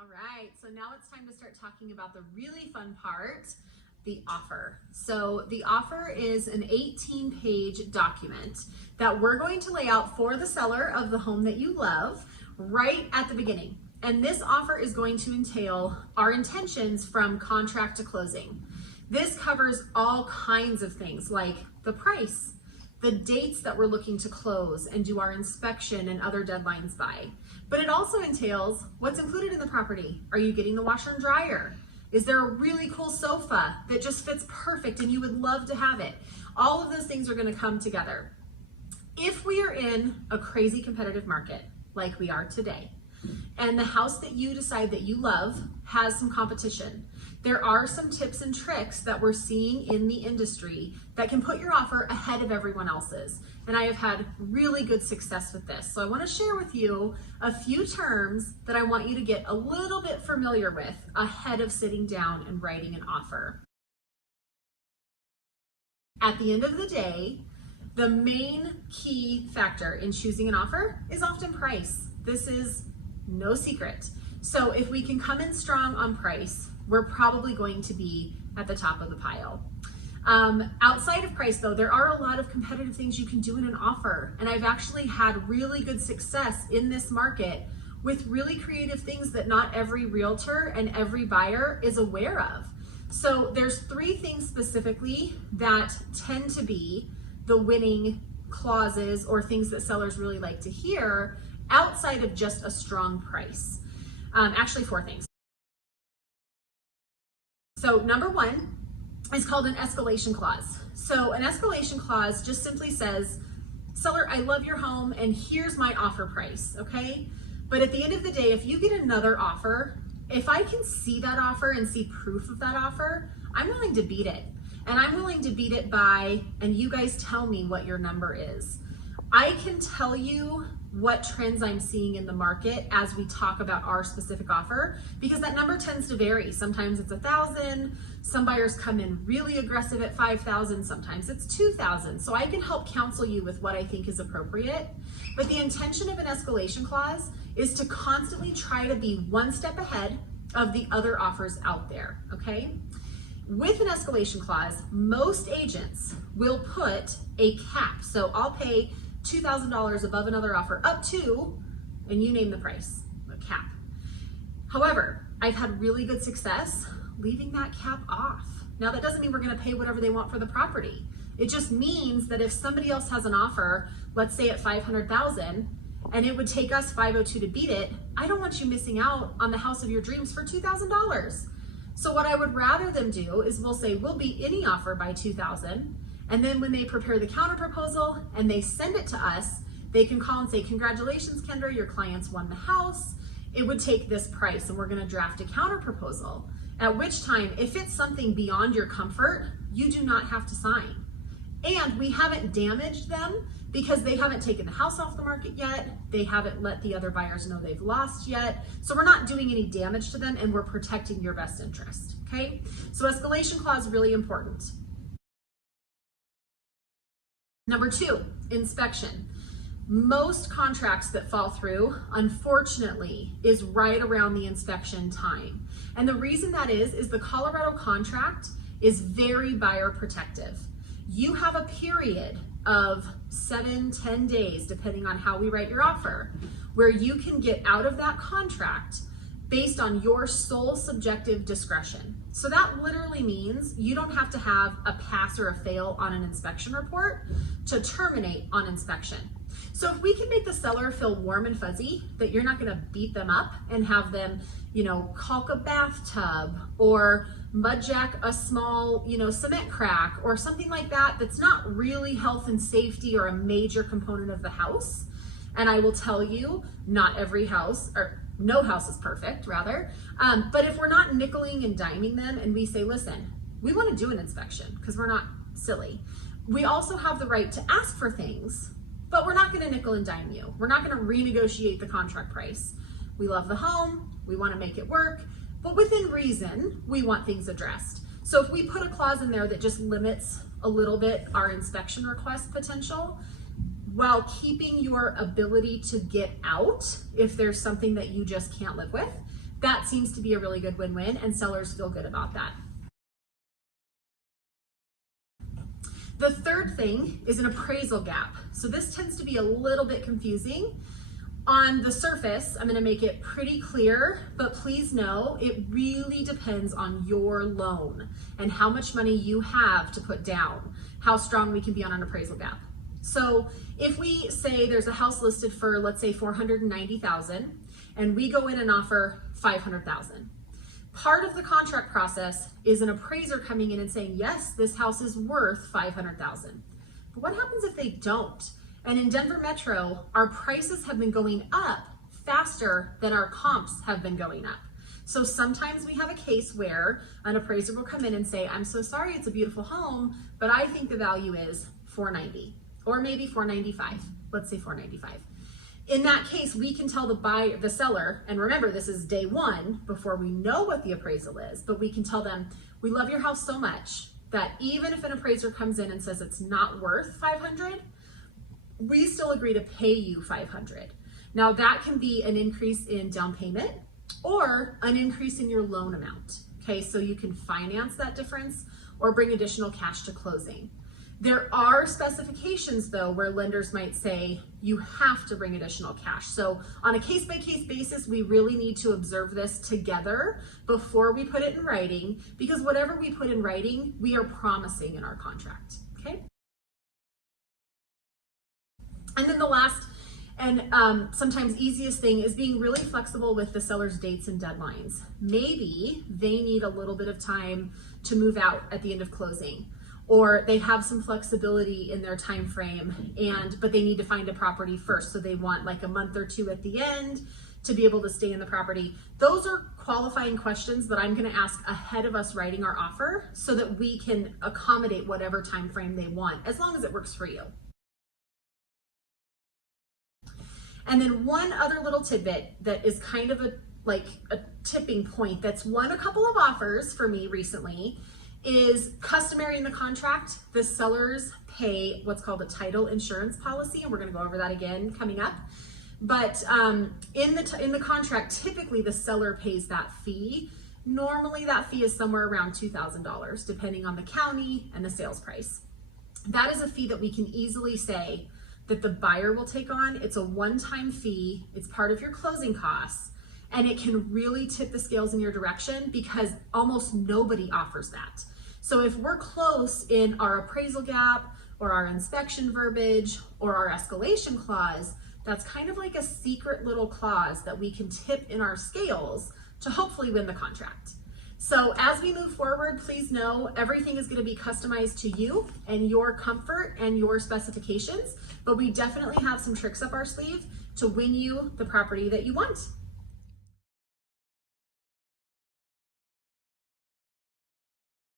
All right, so now it's time to start talking about the really fun part, the offer. So the offer is an 18-page document that we're going to lay out for the seller of the home that you love right at the beginning. And this offer is going to entail our intentions from contract to closing. This covers all kinds of things like the price, the dates that we're looking to close and do our inspection and other deadlines by. But it also entails what's included in the property. Are you getting the washer and dryer? Is there a really cool sofa that just fits perfect and you would love to have it? All of those things are going to come together. If we are in a crazy competitive market like we are today, and the house that you decide that you love has some competition, there are some tips and tricks that we're seeing in the industry that can put your offer ahead of everyone else's. And I have had really good success with this. So I want to share with you a few terms that I want you to get a little bit familiar with ahead of sitting down and writing an offer. At the end of the day, the main key factor in choosing an offer is often price. This is no secret. So if we can come in strong on price, we're probably going to be at the top of the pile. Outside of price though, there are a lot of competitive things you can do in an offer. And I've actually had really good success in this market with really creative things that not every realtor and every buyer is aware of. So there's three things specifically that tend to be the winning clauses or things that sellers really like to hear outside of just a strong price. Actually, four things. So number one is called an escalation clause. So an escalation clause just simply says, seller, I love your home and here's my offer price, okay? But at the end of the day, if you get another offer, if I can see that offer and see proof of that offer, I'm willing to beat it. And I'm willing to beat it by, and you guys tell me what your number is. I can tell you what trends I'm seeing in the market as we talk about our specific offer, because that number tends to vary. Sometimes it's 1,000, some buyers come in really aggressive at 5,000, sometimes it's 2,000. So I can help counsel you with what I think is appropriate. But the intention of an escalation clause is to constantly try to be one step ahead of the other offers out there, okay? With an escalation clause, most agents will put a cap. So I'll pay $2,000 above another offer up to, and you name the price, a cap. However, I've had really good success leaving that cap off. Now that doesn't mean we're gonna pay whatever they want for the property. It just means that if somebody else has an offer, let's say at $500,000, and it would take us $502 to beat it, I don't want you missing out on the house of your dreams for $2,000. So what I would rather them do is we'll say, we'll beat any offer by $2,000. And then when they prepare the counter proposal and they send it to us, they can call and say, congratulations, Kendra, your clients won the house. It would take this price and we're gonna draft a counter proposal. At which time, if it's something beyond your comfort, you do not have to sign. And we haven't damaged them because they haven't taken the house off the market yet. They haven't let the other buyers know they've lost yet. So we're not doing any damage to them and we're protecting your best interest, okay? So escalation clause, really important. Number two, inspection. Most contracts that fall through, unfortunately, is right around the inspection time. And the reason that is the Colorado contract is very buyer protective. You have a period of 7-10 days, depending on how we write your offer, where you can get out of that contract based on your sole subjective discretion. So that literally means you don't have to have a pass or a fail on an inspection report to terminate on inspection. So if we can make the seller feel warm and fuzzy that you're not gonna beat them up and have them, caulk a bathtub or mudjack a small, cement crack or something like that, that's not really health and safety or a major component of the house. And I will tell you, not every house, or no house is perfect, rather. But if we're not nickeling and diming them and we say, listen, we want to do an inspection because we're not silly. We also have the right to ask for things, but we're not going to nickel and dime you. We're not going to renegotiate the contract price. We love the home. We want to make it work, but within reason, we want things addressed. So if we put a clause in there that just limits a little bit our inspection request potential, while keeping your ability to get out if there's something that you just can't live with, that seems to be a really good win-win, and sellers feel good about that. The third thing is an appraisal gap. So this tends to be a little bit confusing. On the surface, I'm going to make it pretty clear, but please know it really depends on your loan and how much money you have to put down, how strong we can be on an appraisal gap. So if we say there's a house listed for, let's say, $490,000, and we go in and offer $500,000. Part of the contract process is an appraiser coming in and saying, yes, this house is worth $500,000. But what happens if they don't? And in Denver Metro, our prices have been going up faster than our comps have been going up. So sometimes we have a case where an appraiser will come in and say, I'm so sorry, it's a beautiful home, but I think the value is $490 or maybe $495. Let's say $495. In that case, we can tell the seller, and remember, this is day one before we know what the appraisal is, but we can tell them, we love your house so much that even if an appraiser comes in and says it's not worth $500, we still agree to pay you $500. Now that can be an increase in down payment or an increase in your loan amount. Okay, so you can finance that difference or bring additional cash to closing. There are specifications though where lenders might say you have to bring additional cash. So on a case-by-case basis, we really need to observe this together before we put it in writing, because whatever we put in writing, we are promising in our contract, okay? And then the last and sometimes easiest thing is being really flexible with the seller's dates and deadlines. Maybe they need a little bit of time to move out at the end of closing, or they have some flexibility in their time frame, but they need to find a property first. So they want like a month or two at the end to be able to stay in the property. Those are qualifying questions that I'm going to ask ahead of us writing our offer so that we can accommodate whatever time frame they want, as long as it works for you. And then one other little tidbit that is kind of a tipping point that's won a couple of offers for me recently is customary in the contract. The sellers pay what's called a title insurance policy, and we're going to go over that again coming up. But in the contract, typically the seller pays that fee. Normally that fee is somewhere around $2,000, depending on the county and the sales price. That is a fee that we can easily say that the buyer will take on. It's a one-time fee, it's part of your closing costs, and it can really tip the scales in your direction because almost nobody offers that. So if we're close in our appraisal gap or our inspection verbiage or our escalation clause, that's kind of like a secret little clause that we can tip in our scales to hopefully win the contract. So as we move forward, please know everything is going to be customized to you and your comfort and your specifications, but we definitely have some tricks up our sleeve to win you the property that you want.